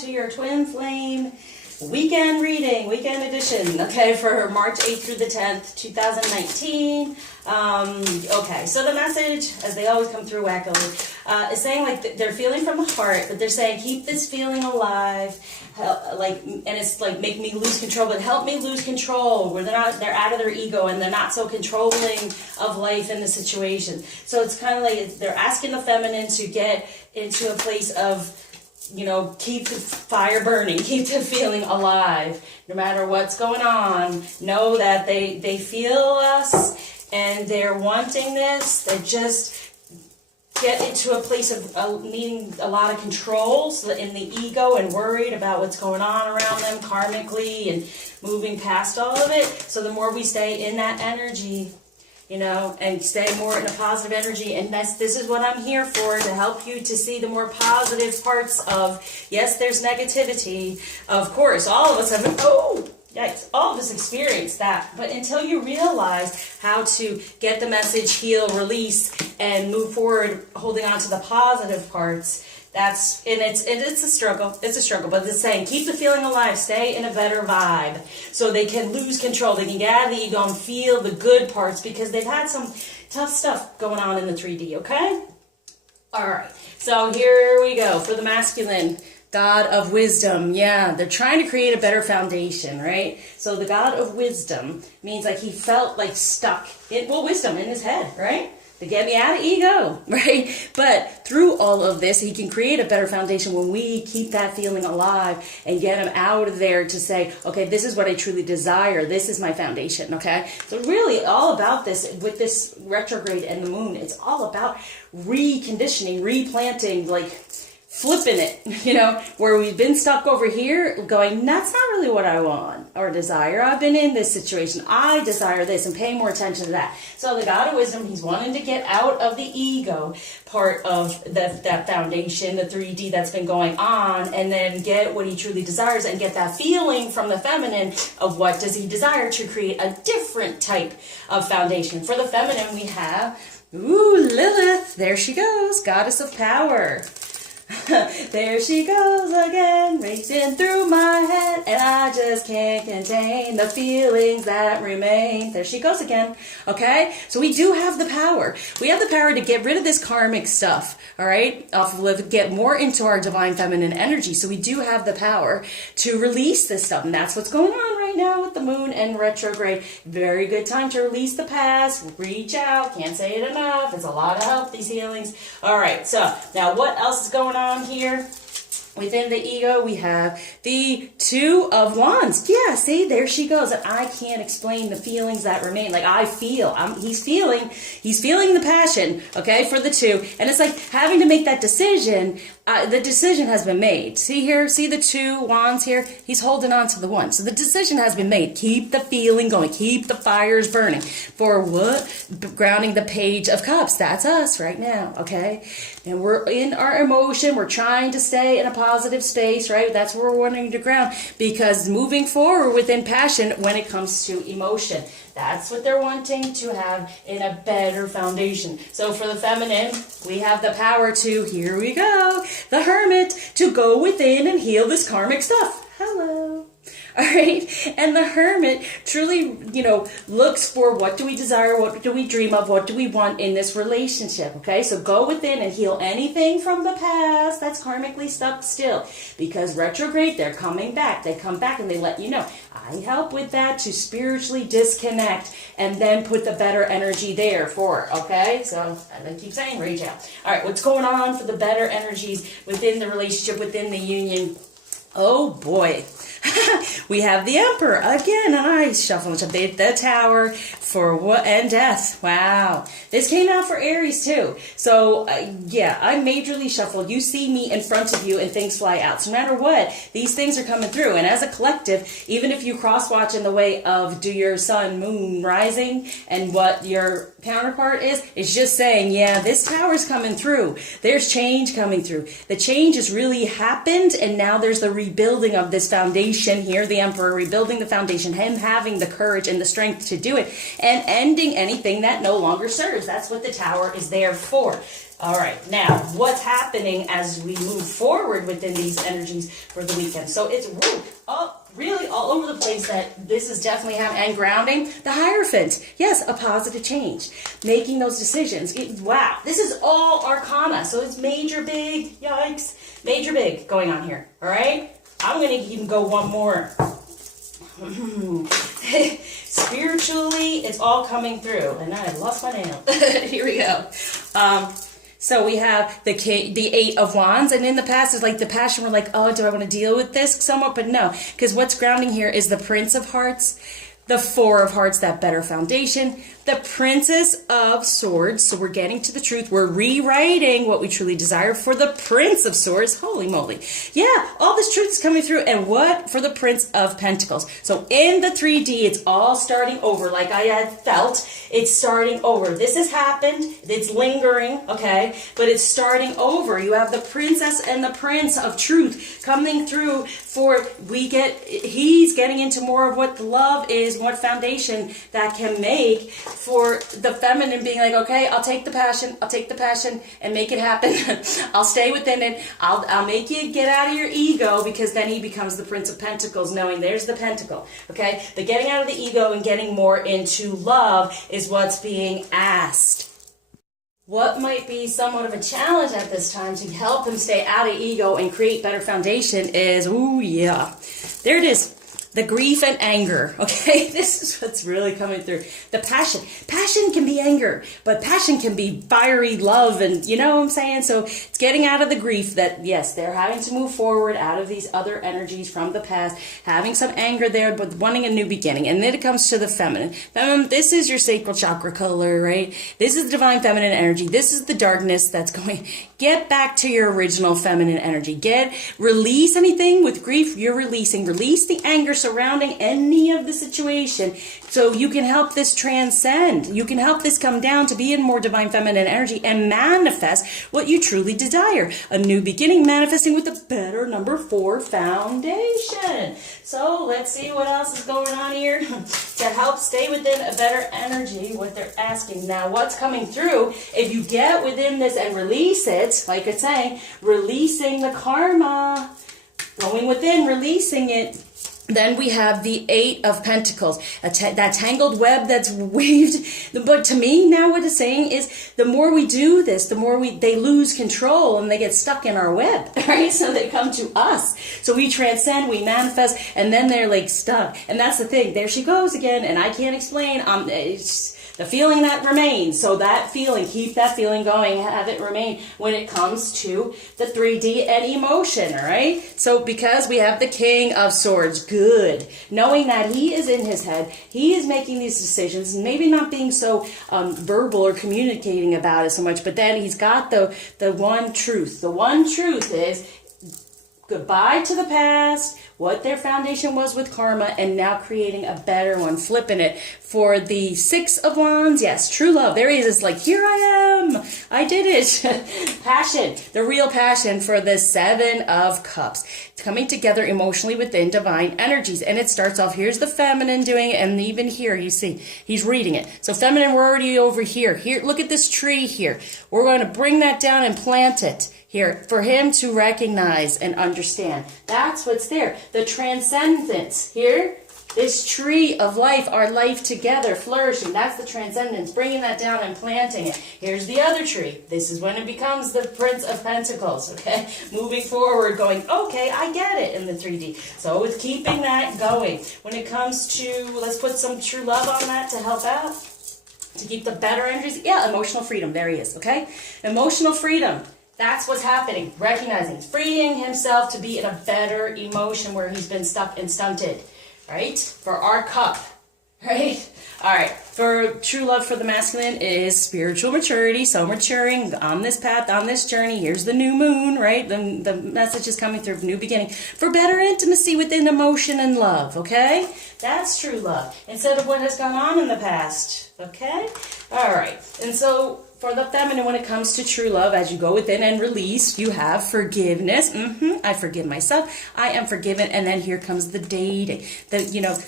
to your Twin Flame weekend reading, weekend edition, okay, for March 8th through the 10th, 2019. Okay, so the message, as they always come through wackily, is saying like they're feeling from the heart, but they're saying keep this feeling alive, and it's like make me lose control, but help me lose control, where they're out of their ego and they're not so controlling of life and the situation. So it's kind of like they're asking the feminine to get into a place of, you know, keep the fire burning, keep the feeling alive, no matter what's going on. Know that they feel us and they're wanting this. They just get into a place of needing a lot of control, so in the ego, and worried about what's going on around them karmically and moving past all of it. So the more we stay in that energy, you know, and stay more in a positive energy. And this is what I'm here for, to help you to see the more positive parts of, yes, there's negativity. Of course, all of us have, all of us experience that. But until you realize how to get the message, heal, release, and move forward, holding on to the positive parts, it's a struggle. It's a struggle, but it's saying keep the feeling alive, stay in a better vibe, so they can lose control. They can get out of the ego and feel the good parts, because they've had some tough stuff going on in the 3D. Okay. All right. So here we go for the masculine. God of wisdom. Yeah, they're trying to create a better foundation, right? So the God of wisdom means like he felt like stuck in, wisdom in his head, right? To get me out of ego, right? But through all of this, he can create a better foundation when we keep that feeling alive and get him out of there to say, okay, this is what I truly desire. This is my foundation, okay? So really all about this, with this retrograde and the moon, it's all about reconditioning, replanting, like flipping it, you know, where we've been stuck over here going, that's not really what I want or desire. I've been in this situation. I desire this, and paying more attention to that. So the God of wisdom, he's wanting to get out of the ego part of that foundation, the 3D that's been going on, and then get what he truly desires and get that feeling from the feminine of what does he desire to create a different type of foundation. For the feminine, we have, Lilith. There she goes, goddess of power. There she goes again, racing through my head, and I just can't contain the feelings that remain. There she goes again. Okay, so we do have the power. We have the power to get rid of this karmic stuff, all right, get more into our divine feminine energy. So we do have the power to release this stuff, and that's what's going on right now with the moon and retrograde. Very good time to release the past, reach out. Can't say it enough. It's a lot of help, these healings. All right, so now what else is going on here? Within the ego, we have the Two of Wands. Yeah, see, there she goes. And I can't explain the feelings that remain. Like I feel, he's feeling the passion, okay, for the two. And it's like having to make that decision. The decision has been made. See here, see the Two Wands here? He's holding on to the one. So the decision has been made. Keep the feeling going. Keep the fires burning. For what? Grounding the Page of Cups. That's us right now, okay? And we're in our emotion. We're trying to stay in a positive space, right? That's where we're wanting to ground, because moving forward within passion when it comes to emotion. That's what they're wanting to have in a better foundation. So for the feminine, we have the power to, here we go, the Hermit, to go within and heal this karmic stuff. Hello. All right. And the Hermit truly, you know, looks for what do we desire, what do we dream of, what do we want in this relationship. Okay. So go within and heal anything from the past that's karmically stuck still, because retrograde, they're coming back. They come back and they let you know, I help with that, to spiritually disconnect and then put the better energy there for it. Okay. So I keep saying reach out. All right. What's going on for the better energies within the relationship, within the union? Oh boy. We have the Emperor again, and I shuffle a bit. The Tower for what, and Death. Wow, this came out for Aries too. So yeah, I majorly shuffled. You see me in front of you, and things fly out. So no matter what, these things are coming through. And as a collective, even if you cross watch in the way of do your sun, moon, rising, and what your counterpart is, it's just saying, yeah, this Tower's coming through. There's change coming through. The change has really happened, and now there's the rebuilding of this foundation foundation here, the Emperor rebuilding the foundation, him having the courage and the strength to do it, and ending anything that no longer serves. That's what the Tower is there for. All right, now what's happening as we move forward within these energies for the weekend? So it's really all over the place that this is definitely happening. And grounding, the Hierophant. Yes, a positive change. Making those decisions. Wow, this is all Arcana. So it's major, big, yikes, major, big going on here. All right, I'm going to even go one more. Spiritually, it's all coming through. And I lost my nail. Here we go. So we have the Eight of Wands, and in the past is like the passion. We're like, oh, do I want to deal with this somewhat? But no, because what's grounding here is the Prince of Hearts, the Four of Hearts, that better foundation, the Princess of Swords. So we're getting to the truth. We're rewriting what we truly desire for the Prince of Swords. Holy moly. Yeah, all this truth is coming through. And what for the Prince of Pentacles? So in the 3D, it's all starting over. Like I had felt, it's starting over. This has happened. It's lingering, okay? But it's starting over. You have the Princess and the Prince of Truth coming through for he's getting into more of what love is, what foundation that can make for the feminine, being like, okay, I'll take the passion and make it happen. I'll stay within it. I'll make you get out of your ego, because then he becomes the Prince of Pentacles, knowing there's the pentacle, okay? The getting out of the ego and getting more into love is what's being asked. What might be somewhat of a challenge at this time to help him stay out of ego and create better foundation is, ooh, yeah, there it is. The grief and anger, okay? This is what's really coming through. The passion. Passion can be anger, but passion can be fiery love, and you know what I'm saying? So it's getting out of the grief that, yes, they're having to move forward out of these other energies from the past, having some anger there, but wanting a new beginning. And then it comes to the feminine. This is your sacral chakra color, right? This is the divine feminine energy. This is the darkness that's going. Get back to your original feminine energy. Release anything with grief. You're releasing. Release the anger surrounding any of the situation, so you can help this transcend. You can help this come down to be in more divine feminine energy and manifest what you truly desire. A new beginning, manifesting with a better number 4 foundation. So let's see what else is going on here to help stay within a better energy, what they're asking. Now, what's coming through, if you get within this and release it, like it's saying, releasing the karma, going within, releasing it, then we have the Eight of Pentacles, that tangled web that's weaved. But to me, now what it's saying is, the more we do this, the more they lose control and they get stuck in our web, right? So they come to us. So we transcend, we manifest, and then they're like stuck. And that's the thing. There she goes again, and I can't explain. It's the feeling that remains. So that feeling, keep that feeling going, have it remain when it comes to the 3D and emotion, all right? So because we have the King of Swords, good. Knowing that he is in his head, he is making these decisions, maybe not being so verbal or communicating about it so much, but then he's got the one truth. The one truth is goodbye to the past, what their foundation was with karma, and now creating a better one, flipping it. For the Six of Wands, yes, true love. There he is. It's like, here I am. I did it. Passion, the real passion for the Seven of Cups. It's coming together emotionally within divine energies. And it starts off, here's the feminine doing it, and even here, you see, he's reading it. So feminine, we're already over here. Here, look at this tree here. We're going to bring that down and plant it here for him to recognize and understand. That's what's there. The transcendence here, this tree of life, our life together, flourishing. That's the transcendence, bringing that down and planting it. Here's the other tree. This is when it becomes the Prince of Pentacles, okay? Moving forward, going, okay, I get it in the 3D. So it's keeping that going. When it comes to, let's put some true love on that to help out, to keep the better energies. Yeah, emotional freedom. There he is, okay? Emotional freedom. That's what's happening. Recognizing, freeing himself to be in a better emotion where he's been stuck and stunted, right? For our cup, right? All right. For true love for the masculine is spiritual maturity. So maturing on this path, on this journey. Here's the new moon, right? The message is coming through, new beginning. For better intimacy within emotion and love, okay? That's true love. Instead of what has gone on in the past, okay? All right. And so for the feminine, when it comes to true love, as you go within and release, you have forgiveness. I forgive myself. I am forgiven. And then here comes the dating,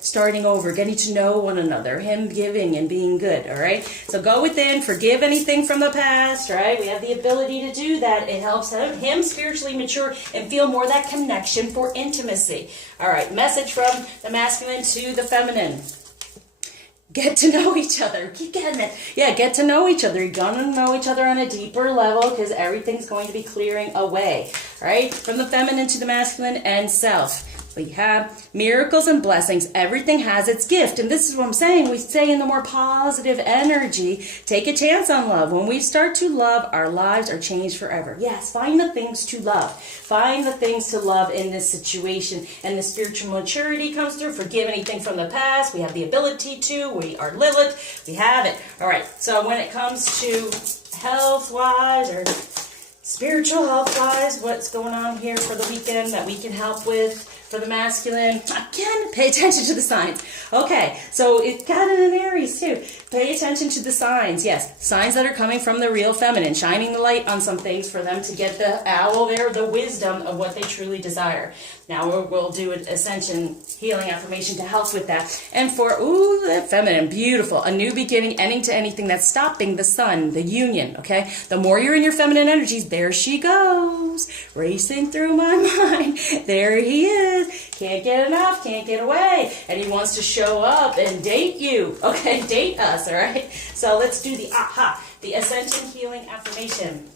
starting over, getting to know one another, him giving and being good. All right. So go within, forgive anything from the past. Right. We have the ability to do that. It helps him spiritually mature and feel more that connection for intimacy. All right. Message from the masculine to the feminine. Get to know each other. Keep getting it. Yeah, get to know each other. You're going to know each other on a deeper level because everything's going to be clearing away. All right? From the feminine to the masculine and self. We have miracles and blessings. Everything has its gift. And this is what I'm saying. We say in the more positive energy, take a chance on love. When we start to love, our lives are changed forever. Yes, find the things to love. Find the things to love in this situation. And the spiritual maturity comes through. Forgive anything from the past. We have the ability to. We are Lilith. We have it. All right. So when it comes to health-wise or spiritual health-wise, what's going on here for the weekend that we can help with? For the masculine, again, pay attention to the signs. Okay, so it's got it in Aries too. Pay attention to the signs. Yes, signs that are coming from the real feminine, shining the light on some things for them to get the owl there, the wisdom of what they truly desire. Now we'll do an ascension healing affirmation to help with that. And for, the feminine, beautiful, a new beginning, ending to anything that's stopping the sun, the union, okay? The more you're in your feminine energies, there she goes, racing through my mind. There he is. Can't get enough, can't get away. And he wants to show up and date you. Okay, date us, all right? So let's do the ascension healing affirmation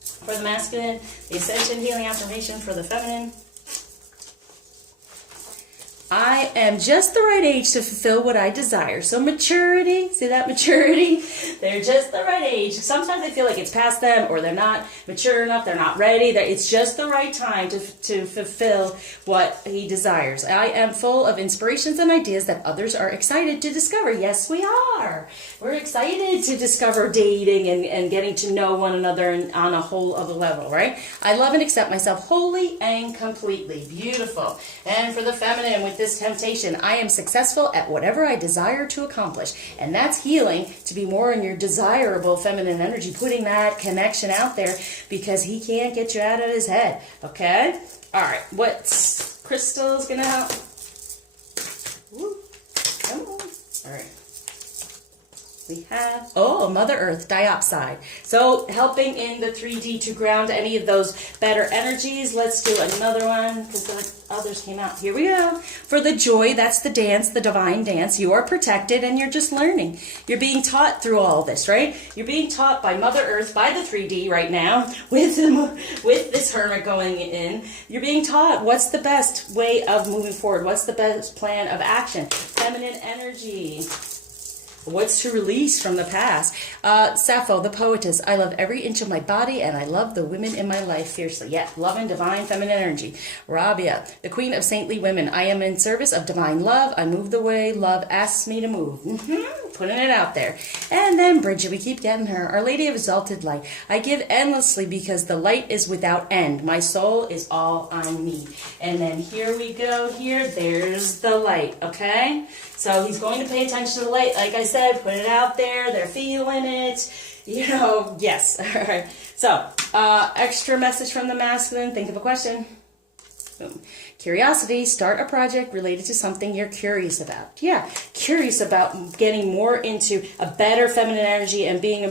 for the masculine, the ascension healing affirmation for the feminine. I am just the right age to fulfill what I desire. So maturity, see that maturity? They're just the right age. Sometimes they feel like it's past them or they're not mature enough, they're not ready. It's just the right time to fulfill what he desires. I am full of inspirations and ideas that others are excited to discover. Yes, we are. We're excited to discover dating and getting to know one another on a whole other level, right? I love and accept myself wholly and completely. Beautiful. And for the feminine with this temptation, I am successful at whatever I desire to accomplish. And that's healing, to be more in your desirable feminine energy, putting that connection out there because he can't get you out of his head. Okay? All right. What crystal's going to help? Woo. Come on. All right. We have, Mother Earth, diopside. So helping in the 3D to ground any of those better energies. Let's do another one because the others came out. Here we go. For the joy, that's the dance, the divine dance. You are protected and you're just learning. You're being taught through all this, right? You're being taught by Mother Earth, by the 3D right now, with this hermit going in. You're being taught what's the best way of moving forward. What's the best plan of action? Feminine energy. What's to release from the past? Sappho, the poetess. I love every inch of my body and I love the women in my life fiercely. Yeah, love and divine feminine energy. Rabia, the queen of saintly women. I am in service of divine love. I move the way love asks me to move. Putting it out there. And then Bridget, we keep getting her. Our Lady of Exalted Light. I give endlessly because the light is without end. My soul is all I need. And then here we go here. There's the light, okay? So he's going to pay attention to the light. Like I said, put it out there. They're feeling it. Yes. All right. So, extra message from the masculine. Think of a question. Boom. Curiosity, start a project related to something you're curious about. Yeah, curious about getting more into a better feminine energy and being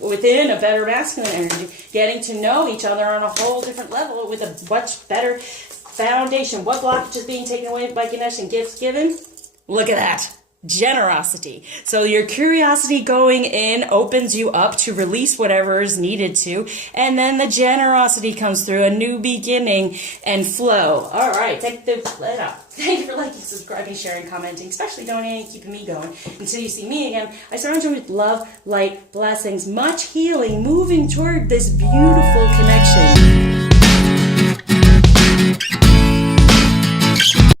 within a better masculine energy, getting to know each other on a whole different level with a much better foundation. What blockage is being taken away by Ganesh and gifts given? Look at that. Generosity. So your curiosity going in opens you up to release whatever is needed to, and then the generosity comes through, a new beginning and flow. All right, let out. Thank you for liking, subscribing, sharing, commenting, especially donating, keeping me going. Until you see me again, I surround you with love, light, blessings, much healing, moving toward this beautiful connection.